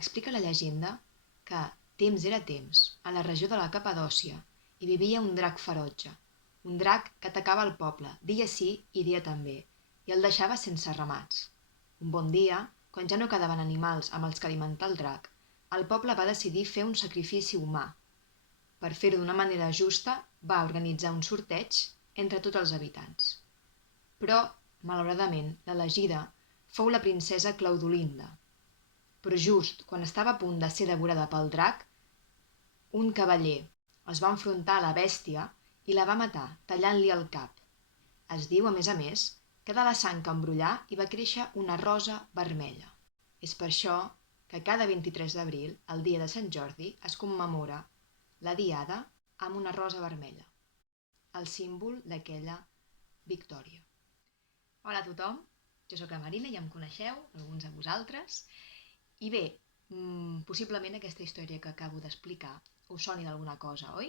explica la llegenda que temps era temps, a la regió de la Capadòcia, hi vivia un drac ferotge, un drac que atacava el poble, dia sí i dia també, i el deixava sense ramats. Un bon dia, quan ja no quedaven animals amb els que alimentar el drac, el poble va decidir fer un sacrifici humà. Per fer-ho d'una manera justa, va organitzar un sorteig entre tots els habitants. Però, malauradament, l'elegida fou la princesa Claudolinda. Però just quan estava a punt de ser devorada pel drac, un cavaller es va enfrontar a la bèstia i la va matar, tallant-li el cap. Es diu, a més, que de la sang que embrollà hi va créixer una rosa vermella. És per això que cada 23 d'abril, el dia de Sant Jordi, es commemora la diada amb una rosa vermella, el símbol d'aquella victòria. Hola a tothom, jo sóc la Marina, ja em coneixeu, alguns de vosaltres, i bé, possiblement aquesta història que acabo d'explicar us soni d'alguna cosa, oi?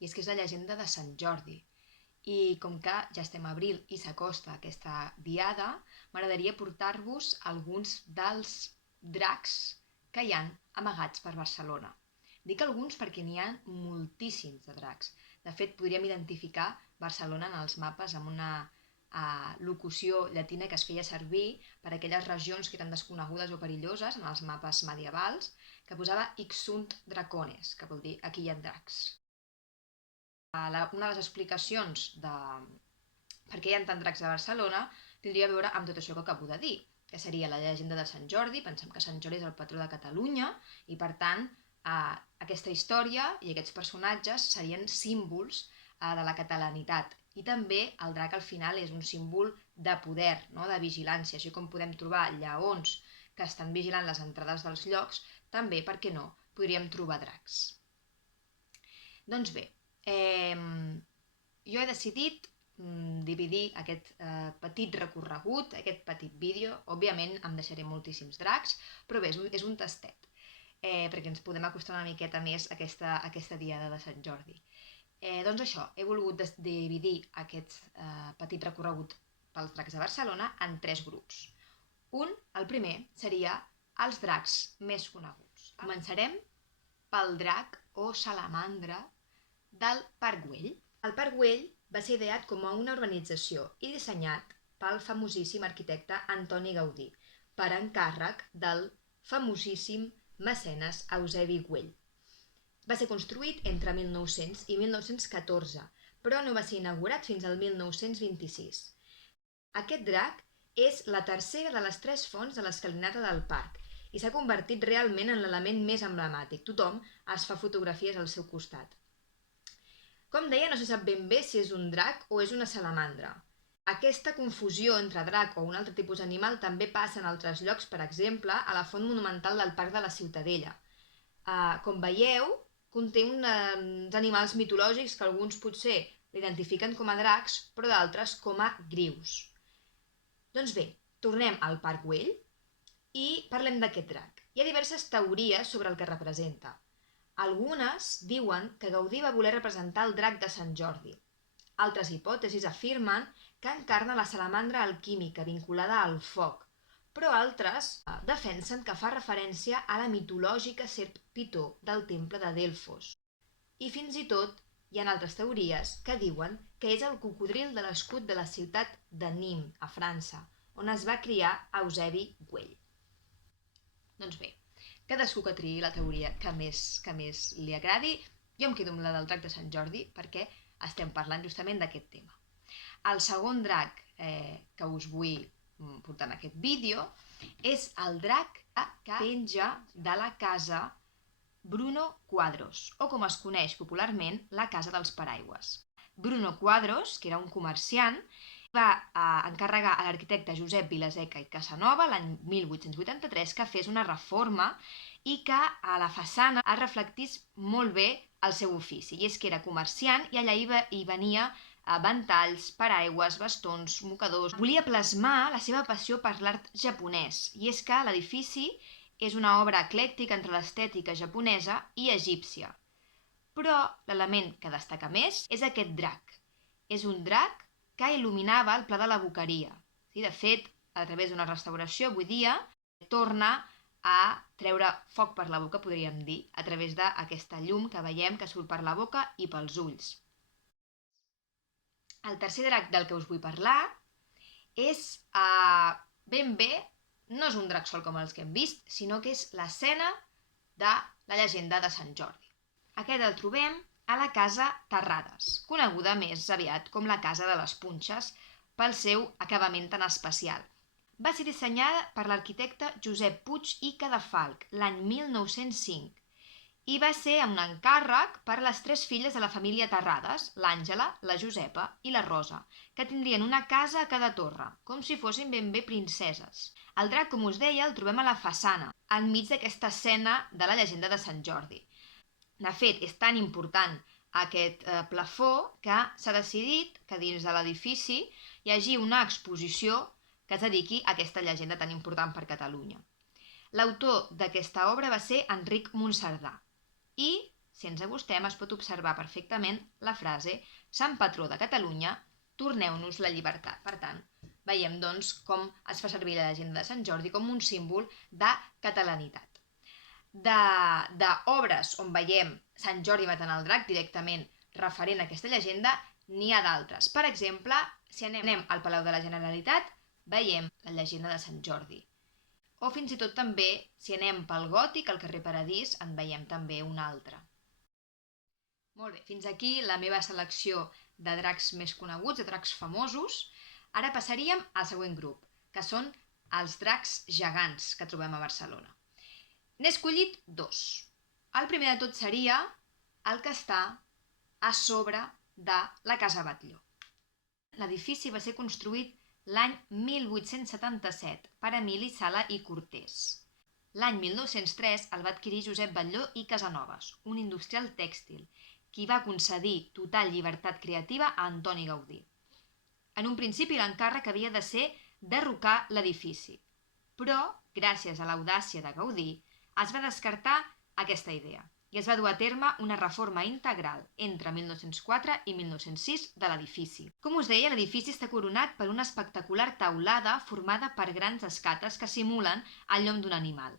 I és que és la llegenda de Sant Jordi. I com que ja estem a abril i s'acosta aquesta diada, m'agradaria portar-vos alguns dels dracs que hi ha amagats per Barcelona. Dic alguns perquè n'hi ha moltíssims de dracs. De fet, podríem identificar Barcelona en els mapes amb una locució llatina que es feia servir per a aquelles regions que eren desconegudes o perilloses en els mapes medievals, que posava Hic sunt dracones, que vol dir aquí hi ha dracs. Una de les explicacions de per què hi ha tant dracs a Barcelona tindria a veure amb tot això que acabo de dir, que seria la llegenda de Sant Jordi. Pensem que Sant Jordi és el patró de Catalunya i, per tant, aquesta història i aquests personatges serien símbols de la catalanitat. I també el drac al final és un símbol de poder, no? De vigilància. Així com podem trobar lleons que estan vigilant les entrades dels llocs, també, per què no, podríem trobar dracs. Doncs bé, jo he decidit dividir aquest petit recorregut, aquest petit vídeo. Òbviament em deixaré moltíssims dracs, però bé, és un tastet, perquè ens podem acostar una miqueta més a aquesta diada de Sant Jordi. Doncs això, he volgut dividir aquest petit recorregut pels dracs de Barcelona en 3 grups. El primer, seria els dracs més coneguts. Començarem pel drac o salamandra del Parc Güell. El Parc Güell va ser ideat com a una urbanització i dissenyat pel famosíssim arquitecte Antoni Gaudí, per encàrrec del famosíssim mecenes Eusebi Güell. Va ser construït entre 1900 i 1914, però no va ser inaugurat fins al 1926. Aquest drac és la tercera de les 3 fonts de l'escalinata del parc i s'ha convertit realment en l'element més emblemàtic. Tothom es fa fotografies al seu costat. Com deia, no se sap ben bé si és un drac o és una salamandra. Aquesta confusió entre drac o un altre tipus d'animal també passa en altres llocs, per exemple, a la font monumental del Parc de la Ciutadella. Com veieu, conté uns animals mitològics que alguns potser l'identifiquen com a dracs, però d'altres com a grius. Doncs bé, tornem al Parc Güell i parlem d'aquest drac. Hi ha diverses teories sobre el que representa. Algunes diuen que Gaudí va voler representar el drac de Sant Jordi. Altres hipòtesis afirmen que encarna la salamandra alquímica vinculada al foc, però altres defensen que fa referència a la mitològica serp Pitó del temple de Delfos. I fins i tot hi ha altres teories que diuen que és el cocodril de l'escut de la ciutat de Nîmes, a França, on es va criar Eusebi Güell. Doncs bé, cadascú que triï la teoria que més li agradi. Jo em quedo amb la del drac de Sant Jordi perquè estem parlant justament d'aquest tema. El segon drac que us vull portar en aquest vídeo és el drac que penja de la casa Bruno Quadros, o com es coneix popularment, la casa dels paraigües. Bruno Quadros, que era un comerciant, va encarregar a l'arquitecte Josep Vilaseca i Casanova l'any 1883 que fes una reforma i que a la façana es reflectís molt bé el seu ofici. I és que era comerciant i allà hi venia ventalls, paraigües, bastons, mocadors. Volia plasmar la seva passió per l'art japonès, i és que l'edifici és una obra eclèctica entre l'estètica japonesa i egípcia. Però l'element que destaca més és aquest drac. És un drac que il·luminava el Pla de la Boqueria. De fet, a través d'una restauració, avui dia, torna a treure foc per la boca, podríem dir, a través d'aquesta llum que veiem que surt per la boca i pels ulls. El tercer drac del que us vull parlar és ben bé, no és un drac sol com els que hem vist, sinó que és l'escena de la llegenda de Sant Jordi. Aquest el trobem a la casa Terrades, coneguda més aviat com la Casa de les Punxes pel seu acabament tan especial. Va ser dissenyada per l'arquitecte Josep Puig i Cadafalch l'any 1905 i va ser un encàrrec per les 3 filles de la família Terrades, l'Àngela, la Josepa i la Rosa, que tindrien una casa a cada torre, com si fossin ben bé princeses. El drac, com us deia, el trobem a la façana, enmig d'aquesta escena de la llegenda de Sant Jordi. De fet, és tan important aquest plafó que s'ha decidit que dins de l'edifici hi hagi una exposició que es dediqui a aquesta llegenda tan important per Catalunya. L'autor d'aquesta obra va ser Enric Monserdà i, si ens acostem, es pot observar perfectament la frase «Sant patró de Catalunya, torneu-nos la llibertat». Per tant, veiem doncs com es fa servir la llegenda de Sant Jordi com un símbol de catalanitat. D'obres on veiem Sant Jordi matant el drac directament referent a aquesta llegenda, n'hi ha d'altres. Per exemple, si anem al Palau de la Generalitat, veiem la llegenda de Sant Jordi. O fins i tot també, si anem pel Gòtic, al carrer Paradís, en veiem també un altre. Molt bé, fins aquí la meva selecció de dracs més coneguts, de dracs famosos. Ara passaríem al següent grup, que són els dracs gegants que trobem a Barcelona. N'he escollit 2. El primer de tot seria el que està a sobre de la Casa Batlló. L'edifici va ser construït l'any 1877 per Emili Sala i Cortés. L'any 1903 el va adquirir Josep Batlló i Casanovas, un industrial tèxtil, qui va concedir total llibertat creativa a Antoni Gaudí. En un principi l'encàrrec havia de ser derrocar l'edifici, però, gràcies a l'audàcia de Gaudí, es va descartar aquesta idea i es va dur a terme una reforma integral entre 1904 i 1906 de l'edifici. Com us deia, l'edifici està coronat per una espectacular teulada formada per grans escates que simulen el llom d'un animal.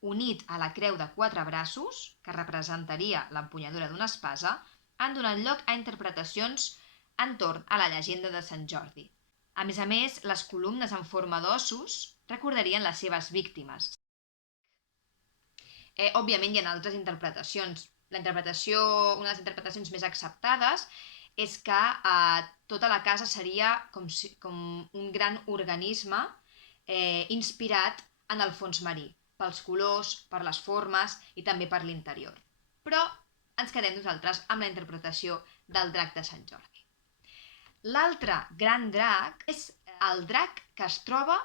Unit a la creu de 4 braços, que representaria l'empunyadura d'una espasa, han donat lloc a interpretacions entorn a la llegenda de Sant Jordi. A més, les columnes en forma d'ossos recordarien les seves víctimes. Òbviament hi ha altres interpretacions. Una de les interpretacions més acceptades és que tota la casa seria com un gran organisme inspirat en el fons marí, pels colors, per les formes i també per l'interior. Però ens quedem nosaltres amb la interpretació del drac de Sant Jordi. L'altre gran drac és el drac que es troba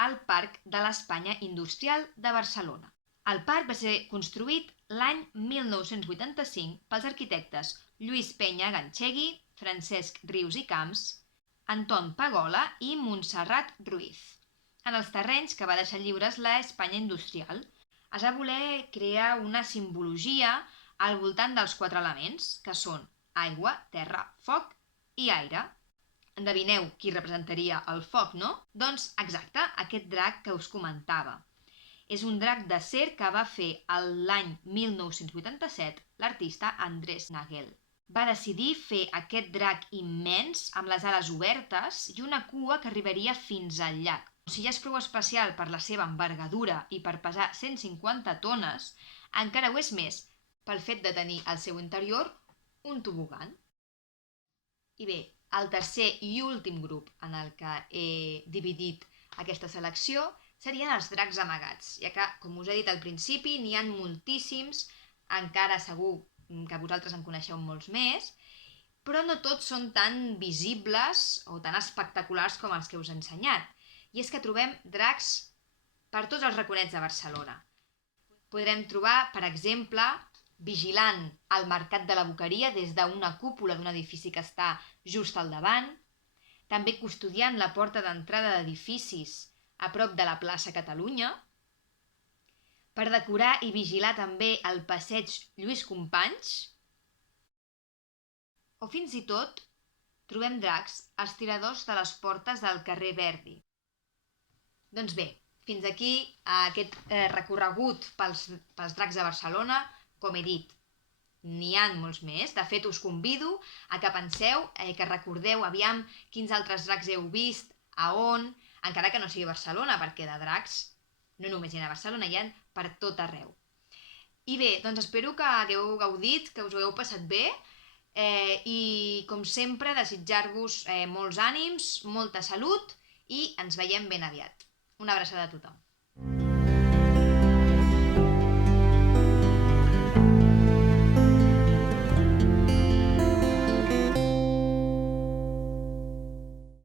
al Parc de l'Espanya Industrial de Barcelona. El parc va ser construït l'any 1985 pels arquitectes Lluís Penya Ganchegui, Francesc Rius i Camps, Anton Pagola i Montserrat Ruiz. En els terrenys que va deixar lliures la Espanya Industrial, es va voler crear una simbologia al voltant dels 4 elements, que són aigua, terra, foc i aire. Endevineu qui representaria el foc, no? Doncs exacte, aquest drac que us comentava. És un drac d'acer que va fer l'any 1987 l'artista Andrés Nagel. Va decidir fer aquest drac immens amb les ales obertes i una cua que arribaria fins al llac. Si ja és prou especial per la seva envergadura i per pesar 150 tones, encara ho és més pel fet de tenir al seu interior un tobogan. I bé, el tercer i últim grup en el que he dividit aquesta selecció serien els dracs amagats, ja que, com us he dit al principi, n'hi ha moltíssims, encara segur que vosaltres en coneixeu molts més, però no tots són tan visibles o tan espectaculars com els que us he ensenyat. I és que trobem dracs per tots els raconets de Barcelona. Podrem trobar, per exemple, vigilant el mercat de la Boqueria des d'una cúpula d'un edifici que està just al davant, també custodiant la porta d'entrada d'edificis a prop de la plaça Catalunya, per decorar i vigilar també el passeig Lluís Companys, o fins i tot trobem dracs als tiradors de les portes del carrer Verdi. Doncs bé, Fins aquí aquest recorregut pels dracs de Barcelona. Com he dit, n'hi ha molts més. De fet, us convido a que penseu, que recordeu aviam quins altres dracs heu vist, a on, encara que no sigui Barcelona, perquè de dracs no només hi ha a Barcelona, hi ha per tot arreu. I bé, doncs espero que hagueu gaudit, que us ho hagueu passat bé, i com sempre desitjar-vos molts ànims, molta salut i ens veiem ben aviat. Una abraçada a tothom.